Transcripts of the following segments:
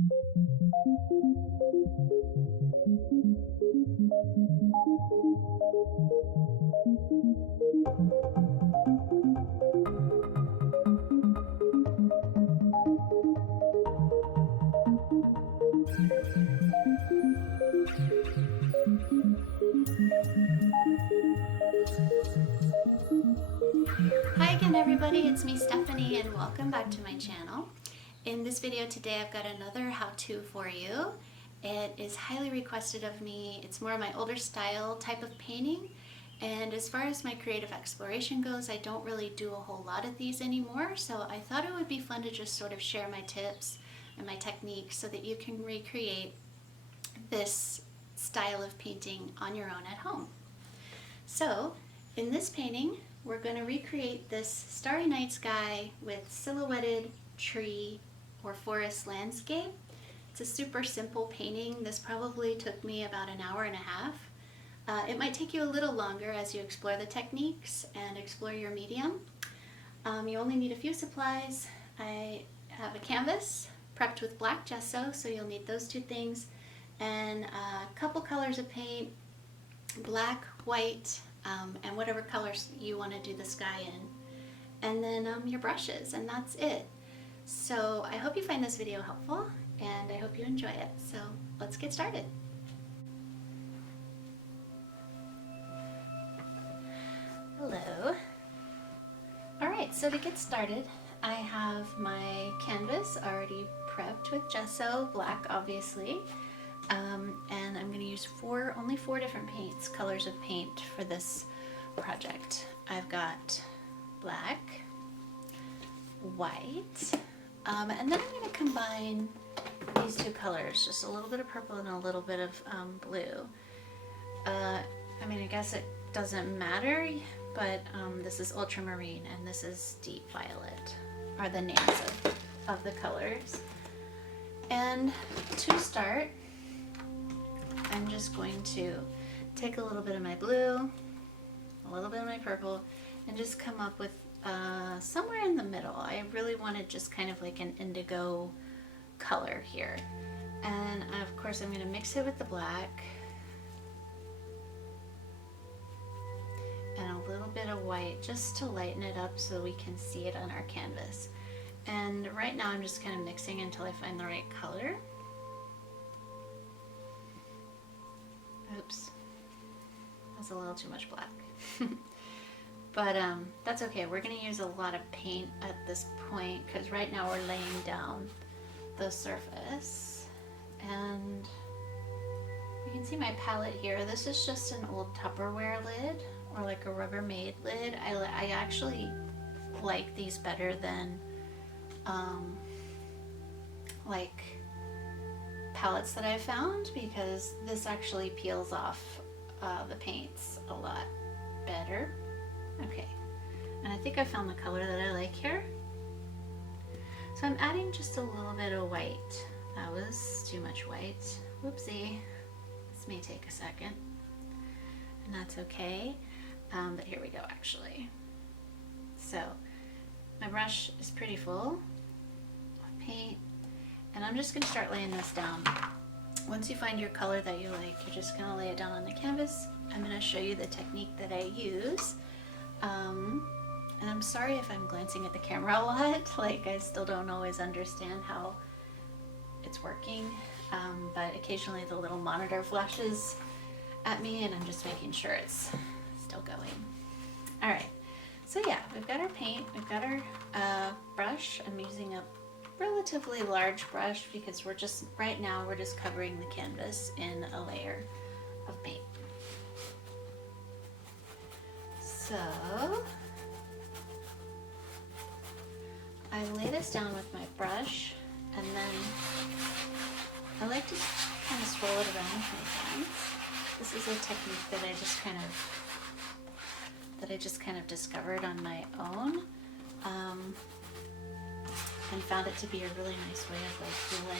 Hi again everybody, it's me Stephanie and welcome back to my channel. In this video today I've got another how-to for you. It is highly requested of me. It's more of my older style type of painting, and as far as my creative exploration goes, I don't really do a whole lot of these anymore, so I thought it would be fun to just sort of share my tips and my techniques so that you can recreate this style of painting on your own at home. So in this painting we're going to recreate this starry night sky with silhouetted tree or forest landscape. It's a super simple painting. This probably took me about an hour and a half. It might take you a little longer as you explore the techniques and explore your medium. You only need a few supplies. I have a canvas prepped with black gesso, so you'll need those two things, and a couple colors of paint, black, white, and whatever colors you want to do the sky in, and then your brushes, and that's it. So I hope you find this video helpful and I hope you enjoy it. So let's get started. Hello. Alright, so to get started, I have my canvas already prepped with gesso, black obviously. And I'm going to use only four different colors of paint for this project. I've got black, white, and then I'm going to combine these two colors, just a little bit of purple and a little bit of blue. I mean, I guess it doesn't matter, but this is ultramarine and this is deep violet are the names of the colors. And to start, I'm just going to take a little bit of my blue, a little bit of my purple, and just come up with somewhere in the middle. I really wanted just kind of like an indigo color here. And of course I'm going to mix it with the black and a little bit of white just to lighten it up so we can see it on our canvas. And right now I'm just kind of mixing until I find the right color. Oops, that's a little too much black. But that's okay. We're going to use a lot of paint at this point because right now we're laying down the surface. And you can see my palette here. This is just an old Tupperware lid or like a Rubbermaid lid. I actually like these better than like palettes that I found, because this actually peels off the paints a lot better. Okay, and I think I found the color that I like here. So I'm adding just a little bit of white. That was too much white. Whoopsie. This may take a second, and that's okay. But here we go actually. So my brush is pretty full of paint, and I'm just going to start laying this down. Once you find your color that you like, you're just going to lay it down on the canvas. I'm going to show you the technique that I use. And I'm sorry if I'm glancing at the camera a lot. Like, I still don't always understand how it's working, but occasionally the little monitor flashes at me and I'm just making sure it's still going. Alright, so yeah, we've got our paint, we've got our brush. I'm using a relatively large brush because right now we're just covering the canvas in a layer of paint. So I lay this down with my brush, and then I like to kind of swirl it around with my hands. This is a technique that I just kind of discovered on my own, and found it to be a really nice way of like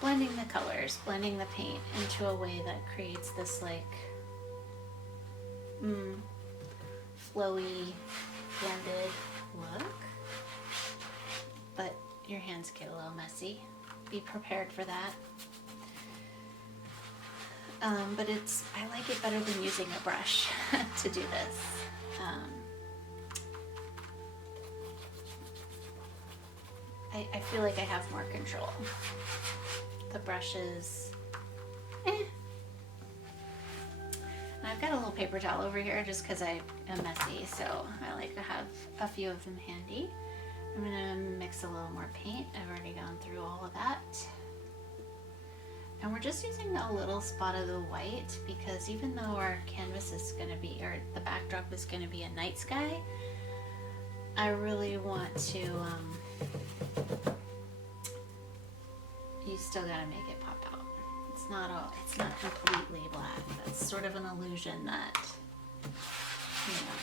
blending the colors, blending the paint into a way that creates this like flowy, blended look. But your hands get a little messy. be prepared for that. But I like it better than using a brush to do this. I feel like I have more control. The brushes, And I've got a little paper towel over here just because I am messy, so I like to have a few of them handy. I'm gonna mix a little more paint. I've already gone through all of that. And we're just using a little spot of the white because even though our canvas is gonna be, or the backdrop is gonna be a night sky, I really want to, you still gotta make it pop out. It's not completely black. That's sort of an illusion that, you know,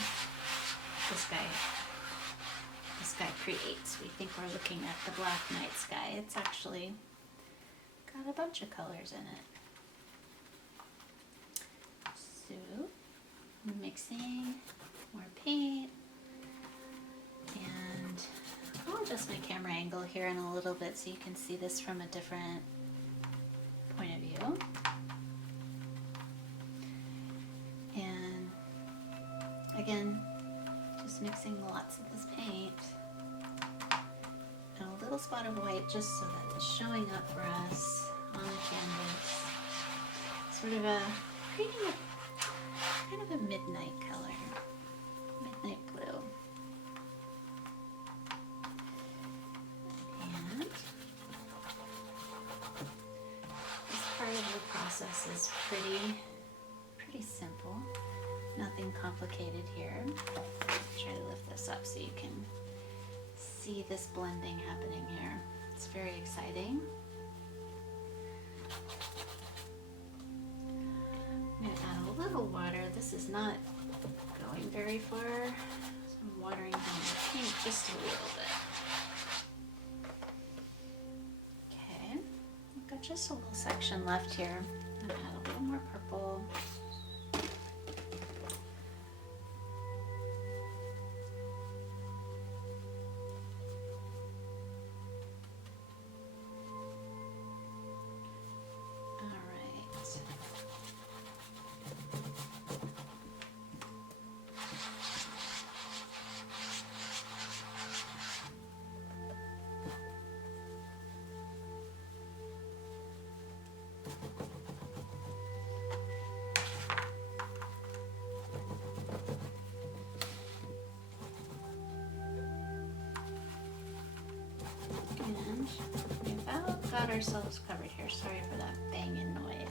this guy creates. We think we're looking at the black night sky. It's actually got a bunch of colors in it. So, mixing more paint, and I'll adjust my camera angle here in a little bit so you can see this from a different point of view. And again, just mixing lots of this paint and a little spot of white just so that it's showing up for us on the canvas. Sort of creating a kind of a midnight color, midnight blue. And this part of the process is pretty simple. Nothing complicated here. Try to lift this up so you can see this blending happening here. It's very exciting. I'm going to add a little water. This is not going very far, so I'm watering down the paint just a little bit. Okay, I've got just a little section left here. I'm going to add a little more purple. And we've about got ourselves covered here. Sorry for that banging noise.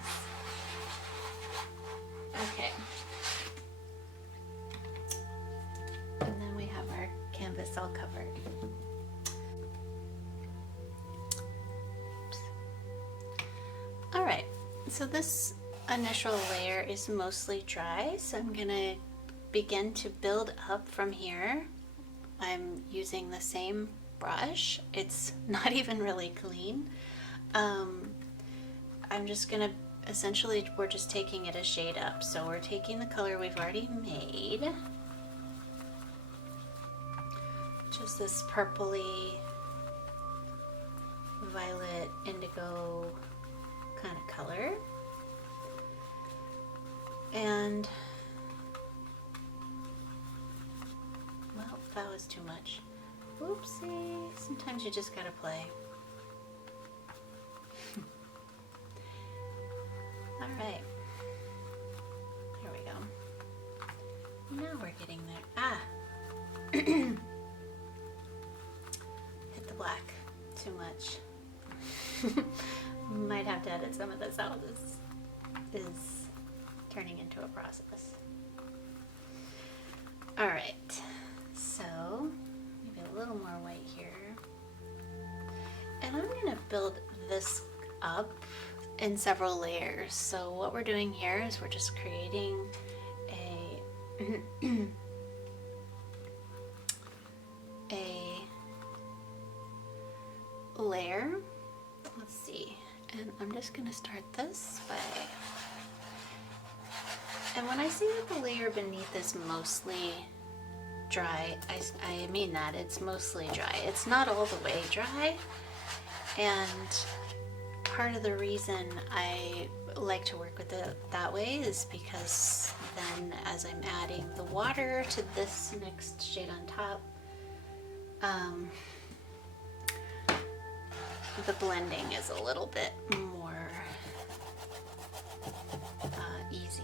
Okay. And then we have our canvas all covered. Oops. All right, so this initial layer is mostly dry, so I'm gonna begin to build up from here. I'm using the same brush. It's not even really clean. I'm just gonna, essentially we're just taking it a shade up. So we're taking the color we've already made, which is this purpley, violet, indigo kind of color. And, well, that was too much. Oopsie, sometimes you just gotta play. All right, here we go. Now we're getting there. Ah, hit the black too much. Might have to edit some of this out. This is turning into a process. All right, so maybe a little more white here. And I'm gonna build this up in several layers. So what we're doing here is we're just creating a layer. Let's see, and I'm just gonna start this way. And when I say that the layer beneath is mostly dry, I mean that it's mostly dry. It's not all the way dry, And part of the reason I like to work with it that way is because then as I'm adding the water to this next shade on top, the blending is a little bit more easy.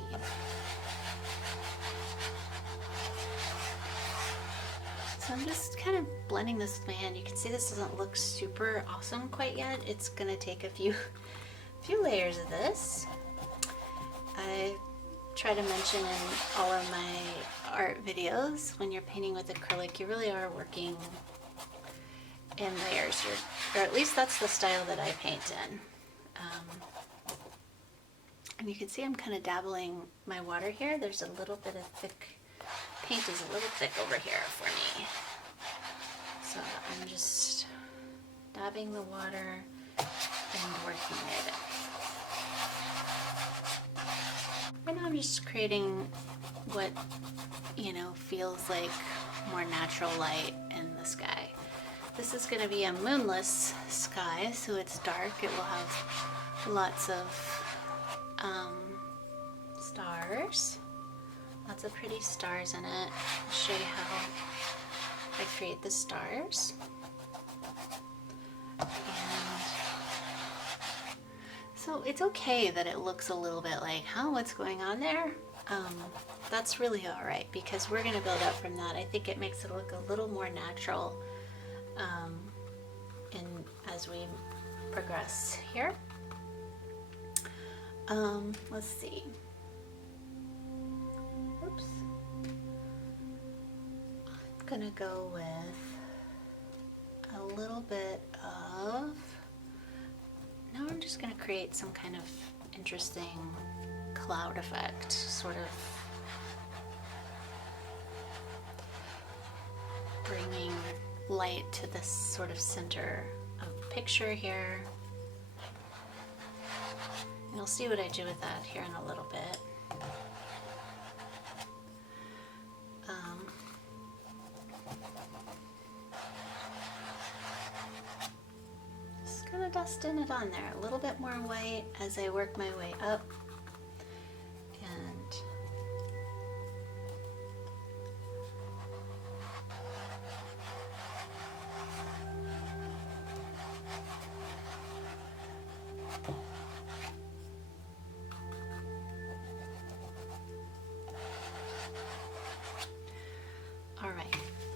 So I'm just kind of blending this with my hand. You can see this doesn't look super awesome quite yet. It's gonna take a few layers of this. I try to mention in all of my art videos, when you're painting with acrylic, you really are working in layers, or at least that's the style that I paint in. And you can see I'm kind of dabbling my water here. There's a little bit of thick, paint is a little thick over here for me. So I'm just dabbing the water and working it. Right now I'm just creating what, you know, feels like more natural light in the sky. This is going to be a moonless sky, so it's dark. It will have lots of stars, lots of pretty stars in it. I'll show you how I create the stars. And so it's okay that it looks a little bit like, huh, what's going on there? That's really all right, because we're going to build up from that. I think it makes it look a little more natural as we progress here. Let's see. Oops. I'm gonna go with a little bit of, now I'm just gonna create some kind of interesting cloud effect, sort of bringing light to this sort of center of the picture here. And you'll see what I do with that here in a little bit. Just kind of dusting it on there, a little bit more white as I work my way up. And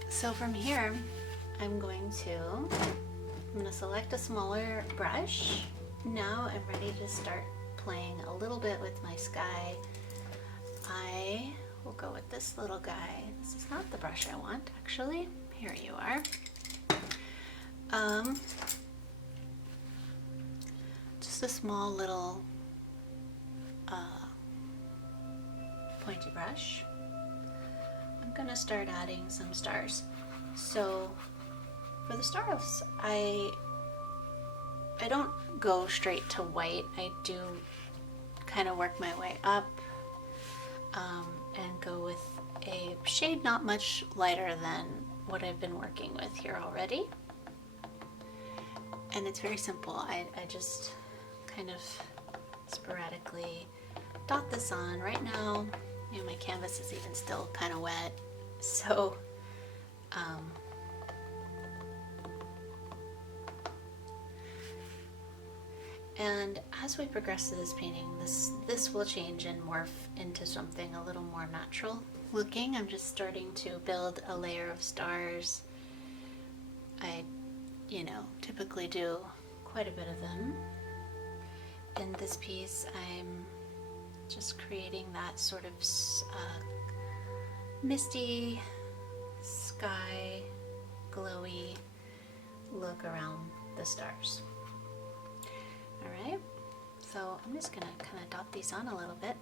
so from here, I'm going to select a smaller brush. Now I'm ready to start playing a little bit with my sky. I will go with this little guy. This is not the brush I want, actually. Here you are. Just a small little pointy brush. I'm gonna start adding some stars. So for the stars, I don't go straight to white. I do kind of work my way up and go with a shade not much lighter than what I've been working with here already. And it's very simple. I just kind of sporadically dot this on. Right now, you know, my canvas is even still kind of wet, so and as we progress to this painting, this will change and morph into something a little more natural looking. I'm just starting to build a layer of stars. I, you know, typically do quite a bit of them. In this piece, I'm just creating that sort of misty sky, glowy look around the stars. All right, so I'm just gonna kind of dot these on a little bit.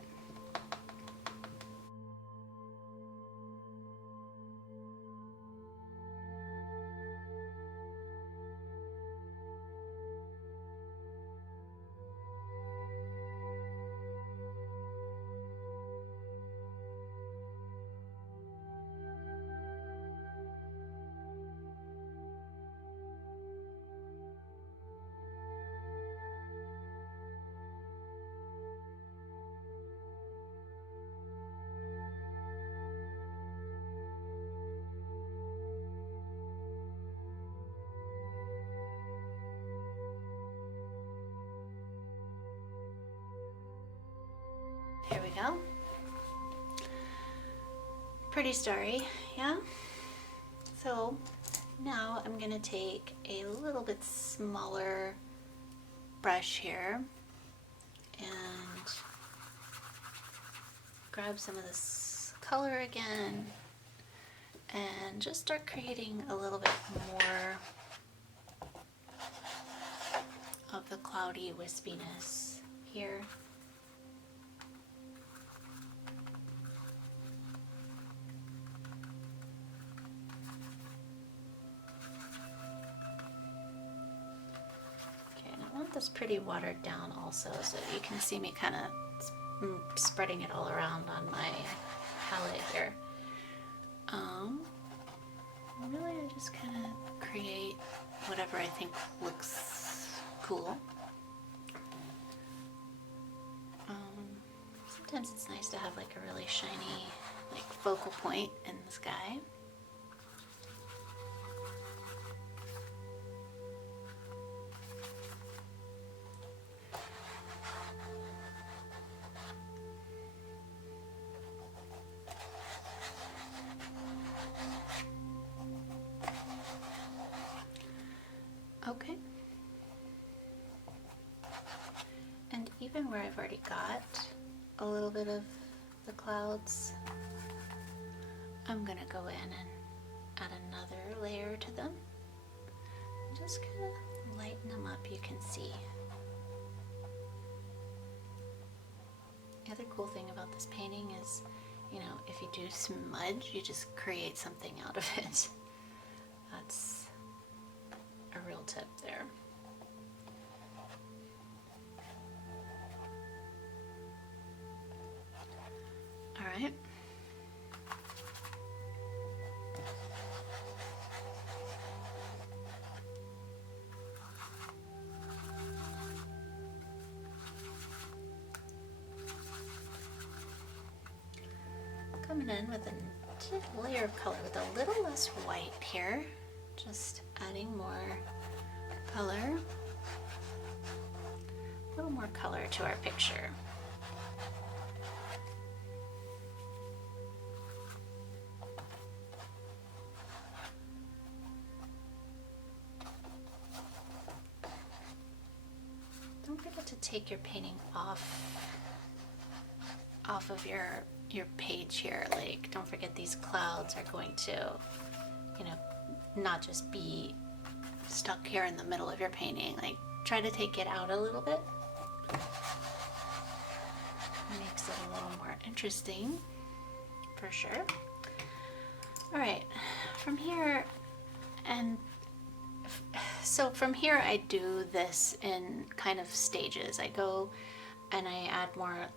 here we go. Pretty starry, yeah? So now I'm gonna take a little bit smaller brush here and grab some of this color again and just start creating a little bit more of the cloudy wispiness here. Okay, and I want this pretty watered down also, so you can see me kind of spreading it all around on my palette here. Really, I just kind of create whatever I think looks cool. Sometimes it's nice to have like a really shiny like focal point in the sky. Okay. And even where I've already got a little bit of the clouds, I'm gonna go in and add another layer to them. Just kind of lighten them up, you can see. The other cool thing about this painting is, you know, if you do smudge, you just create something out of it. That's a real tip there. All right. Coming in with a layer of color with a little less white here. Just adding more color. A little more color to our picture. Don't forget to take your painting off of your page here. Like, don't forget these clouds are going to, you know, not just be stuck here in the middle of your painting. Like, try to take it out a little bit. Makes it a little more interesting, for sure. All right, from here, and so from here I do this in kind of stages. I go and I add more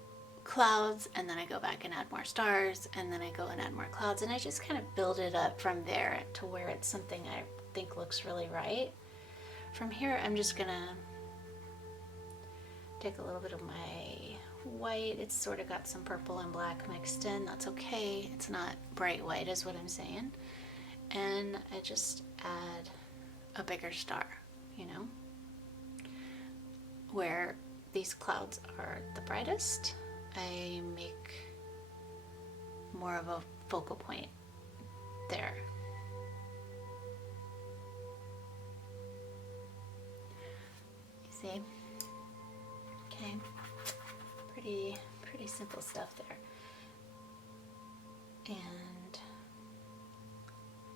clouds, and then I go back and add more stars, and then I go and add more clouds, and I just kind of build it up from there to where it's something I think looks really right. From here, I'm just gonna take a little bit of my white. It's sort of got some purple and black mixed in. That's okay. It's not bright white is what I'm saying. And I just add a bigger star, you know, where these clouds are the brightest. I make more of a focal point there. You see? Okay. Pretty simple stuff there. And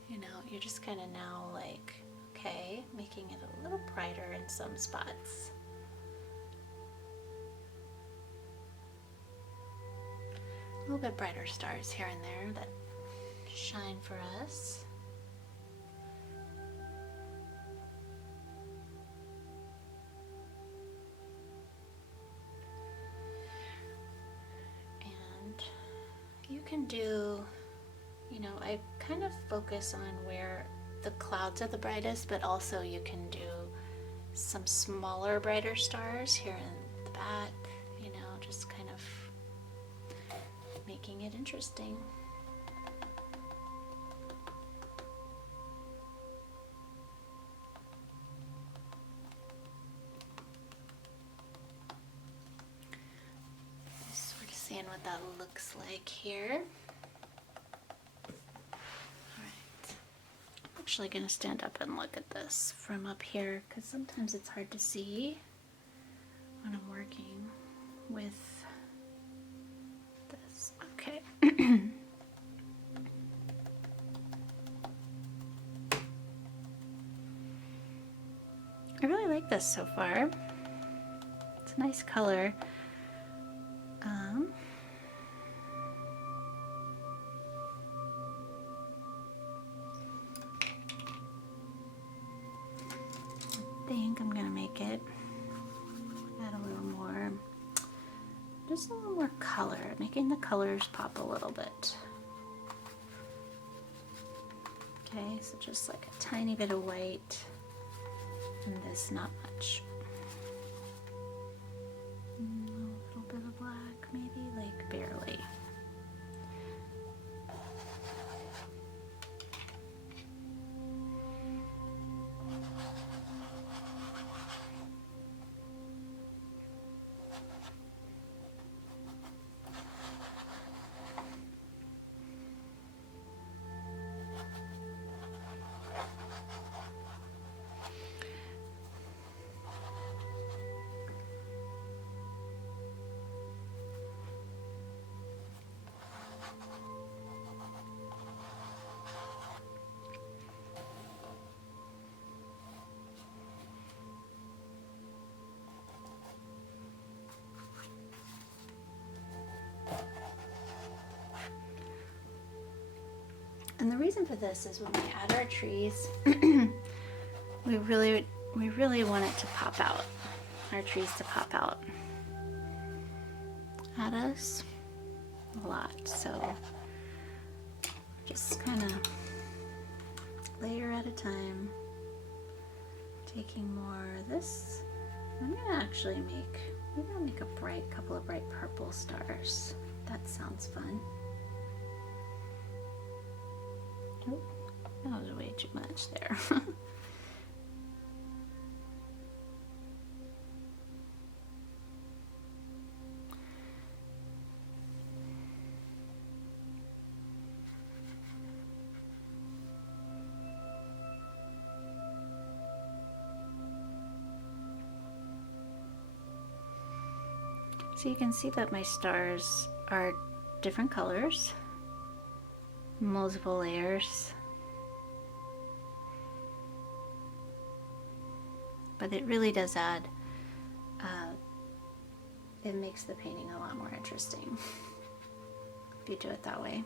you know, you're just kind of now like, okay, making it a little brighter in some spots. A little bit brighter stars here and there that shine for us. And you can do, you know, I kind of focus on where the clouds are the brightest, but also you can do some smaller, brighter stars here in the back, you know, just kind of making it interesting. in what that looks like here. I'm actually going to stand up and look at this from up here because sometimes it's hard to see when I'm working with this. Okay. I really like this so far. It's a nice color. I think I'm gonna make it add a little more, just a little more color, making the colors pop a little bit. Okay, so just like a tiny bit of white, and this not much. A little bit of black, maybe, like barely. And the reason for this is when we add our trees, we really want it to pop out, our trees to pop out at us a lot. So just kind of layer at a time, taking more of this. I'm gonna actually maybe I'll make a couple of bright purple stars. That sounds fun. Oh, that was way too much there. So you can see that my stars are different colors, multiple layers, but it really does add, it makes the painting a lot more interesting if you do it that way.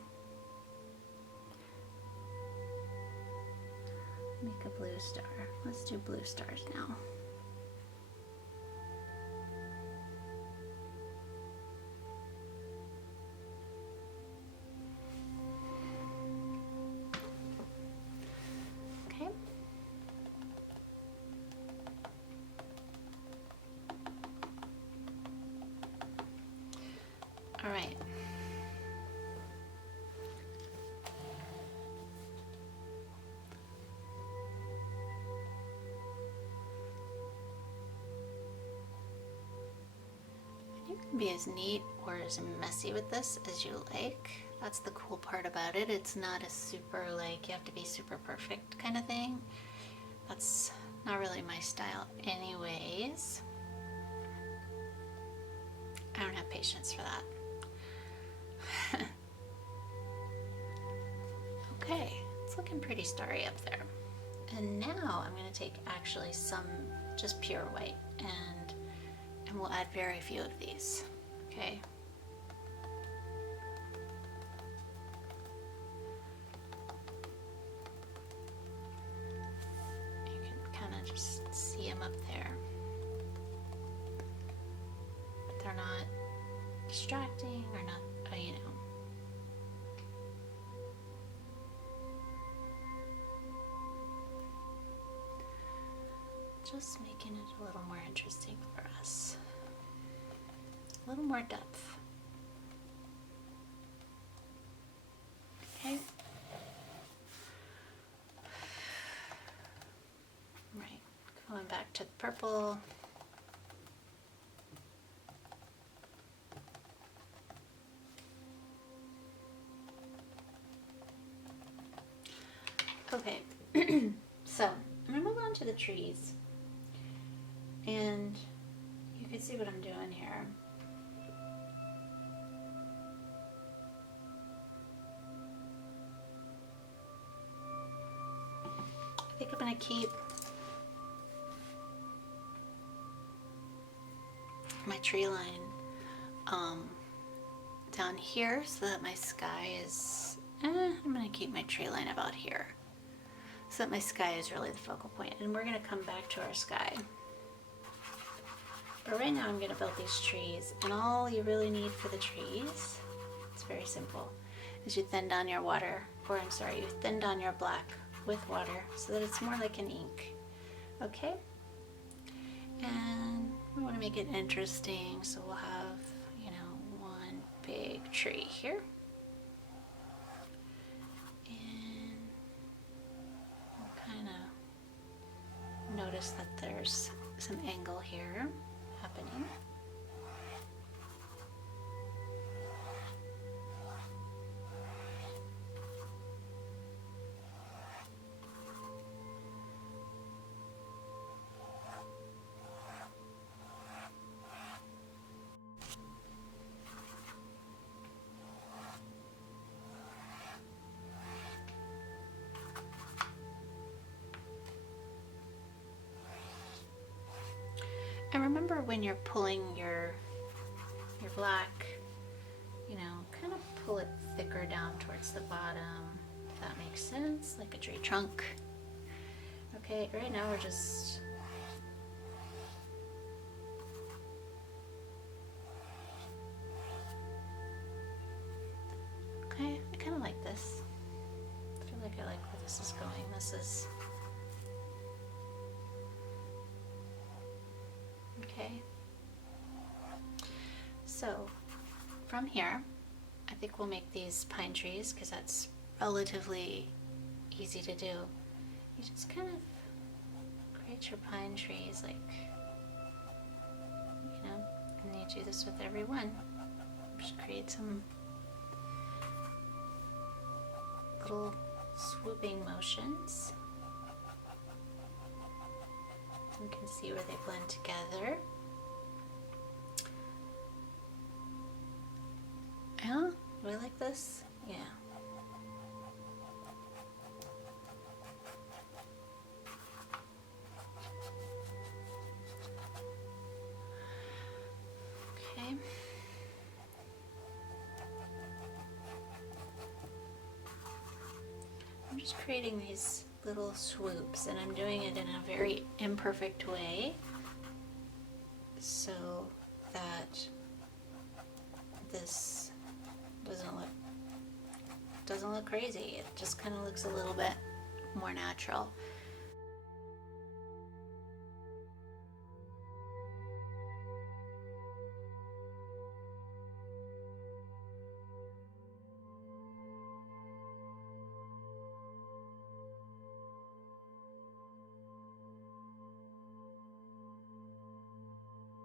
Make a blue star. Let's do blue stars now. All right. You can be as neat or as messy with this as you like. That's the cool part about it. It's not a super, like, you have to be super perfect kind of thing. That's not really my style anyways. I don't have patience for that. Okay, it's looking pretty starry up there. And now I'm going to take actually some just pure white, and we'll add very few of these. Okay. You can kind of just see them up there, but they're not distracting or not, you know. Just making it a little more interesting for us. A little more depth. Okay. Right. Going back to the purple. So I'm gonna move on to the trees, and you can see what I'm doing here. I think I'm gonna keep my tree line down here so that my sky is, I'm gonna keep my tree line about here so that my sky is really the focal point, and we're gonna come back to our sky. But right now I'm gonna build these trees, and all you really need for the trees, it's very simple, is you thin down your water, or I'm sorry, you thin down your black with water so that it's more like an ink, okay? And we want to make it interesting, so we'll have, you know, one big tree here. And we'll kind of notice that there's some angle here happening. And remember, when you're pulling your black, you know, kind of pull it thicker down towards the bottom, if that makes sense, like a tree trunk. Okay, right now we're just okay, I kind of like this. I feel like I like where this is going. This is okay. So from here, I think we'll make these pine trees because that's relatively easy to do. You just kind of create your pine trees, like, you know, and you do this with every one. Just create some little swooping motions. You can see where they blend together. Yeah, do I like this? Yeah. Okay. I'm just creating these little swoops, and I'm doing it in a very imperfect way so that this doesn't look crazy. It just kind of looks a little bit more natural.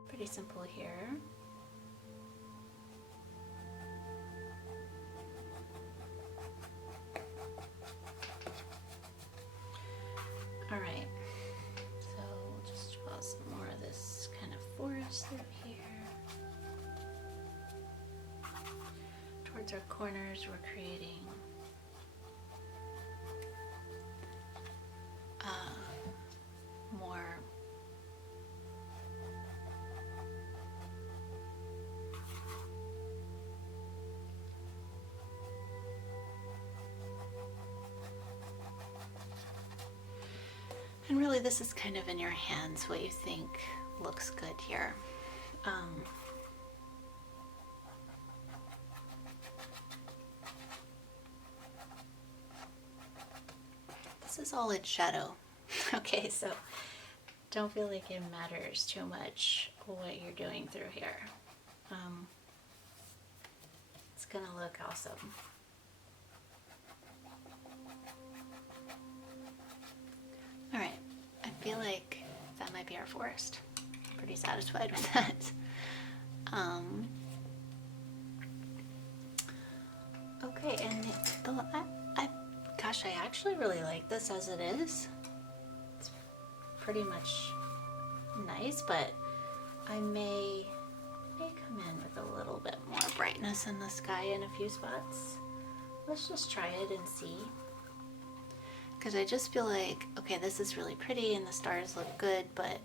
Pretty simple here. Alright, so we'll just draw some more of this kind of forest through here. Towards our corners, we're creating more and really this is kind of in your hands what you think looks good here. This is all in shadow. Okay, so don't feel like it matters too much what you're doing through here. It's gonna look awesome. Alright, I feel like that might be our forest. I'm pretty satisfied with that. Okay, and I've gosh, I actually really like this as it is. It's pretty much nice, but I may come in with a little bit more brightness in the sky in a few spots. Let's just try it and see. Because I just feel like, okay, this is really pretty and the stars look good, but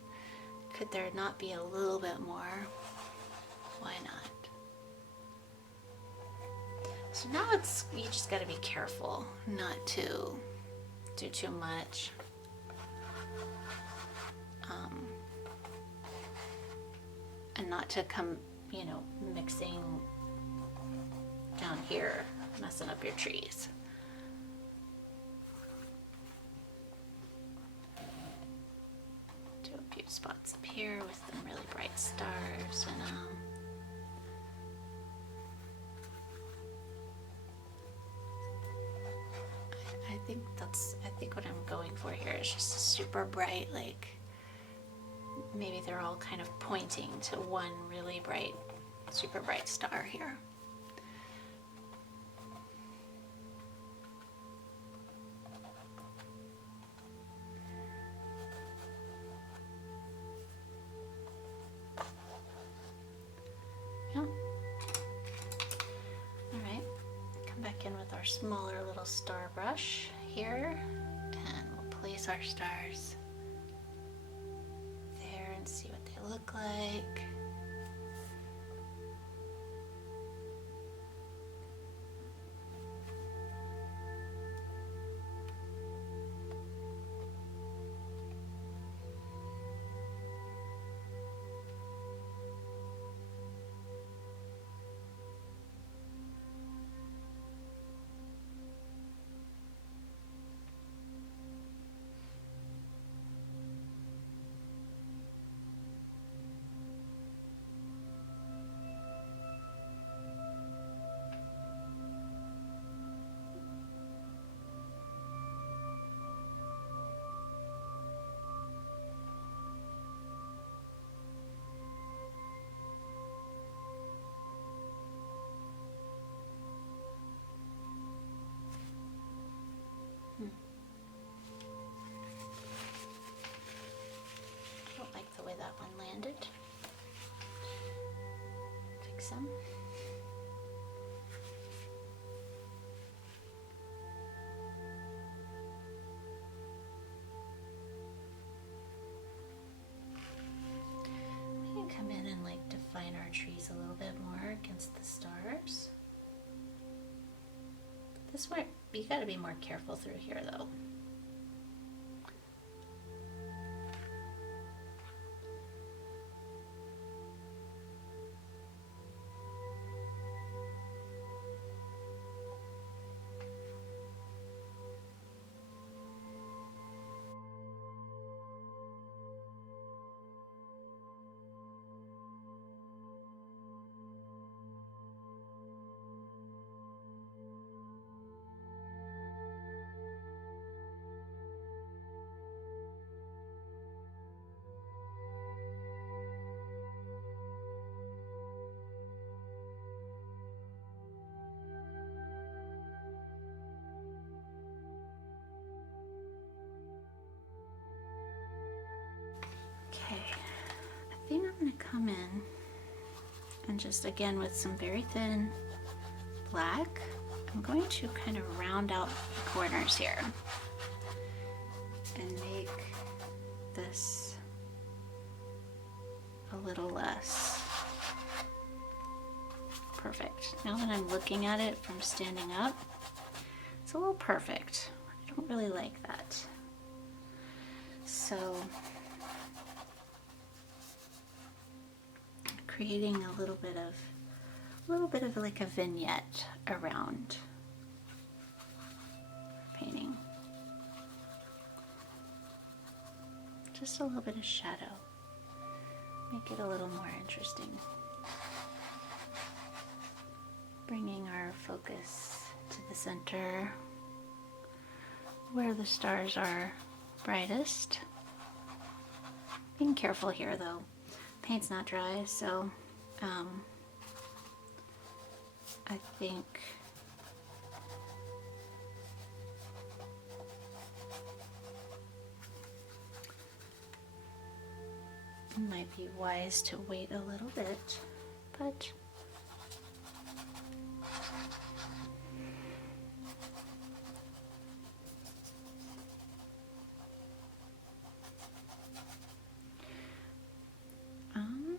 could there not be a little bit more? Why not? So now you just gotta be careful not to do too much. And not to come, mixing down here, messing up your trees. Do a few spots up here with some really bright stars and I think what I'm going for here is just a super bright, like maybe they're all kind of pointing to one really bright, super bright star here. Yeah. All right, come back in with our smaller little star brush here, and we'll place our stars there and see what they look like. I don't like the way that one landed. Fix some. We can come in and like define our trees a little bit more against the stars. This might, you gotta be more careful through here though. Okay, I think I'm gonna come in and just again with some very thin black, I'm going to kind of round out the corners here and make this a little less perfect. Now that I'm looking at it from standing up, it's a little perfect. I don't really like that. So creating a little bit of like a vignette around painting. Just a little bit of shadow. Make it a little more interesting. Bringing our focus to the center where the stars are brightest. Being careful here though. Paint's not dry, so I think Might be wise to wait a little bit, but um,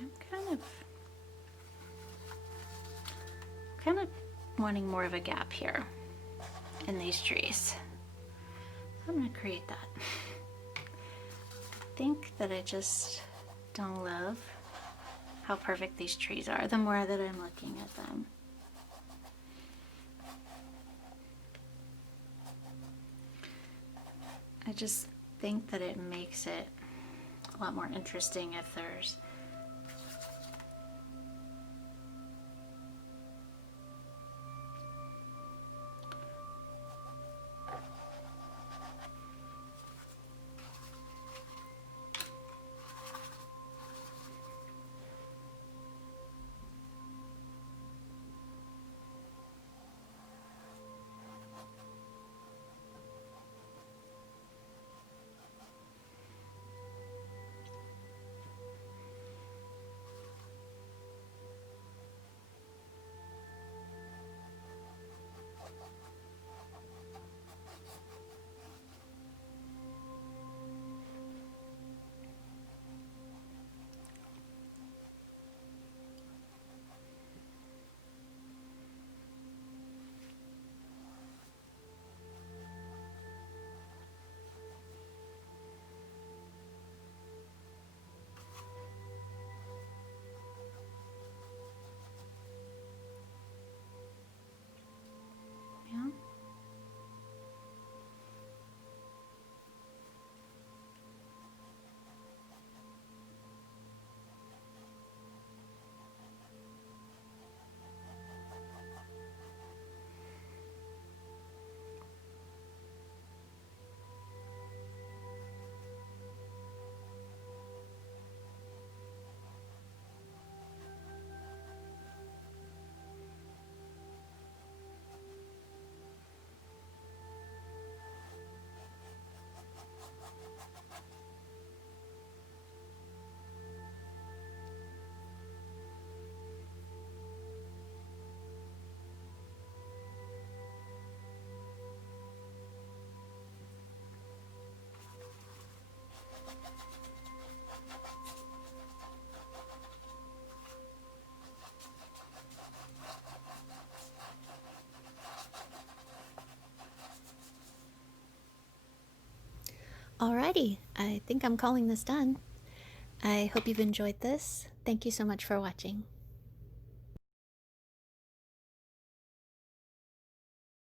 I'm kind of wanting more of a gap here in these trees. I'm gonna create that. I think that I just don't love how perfect these trees are the more that I'm looking at them. I just think that it makes it a lot more interesting if there's yeah. Alrighty, I think I'm calling this done. I hope you've enjoyed this. Thank you so much for watching.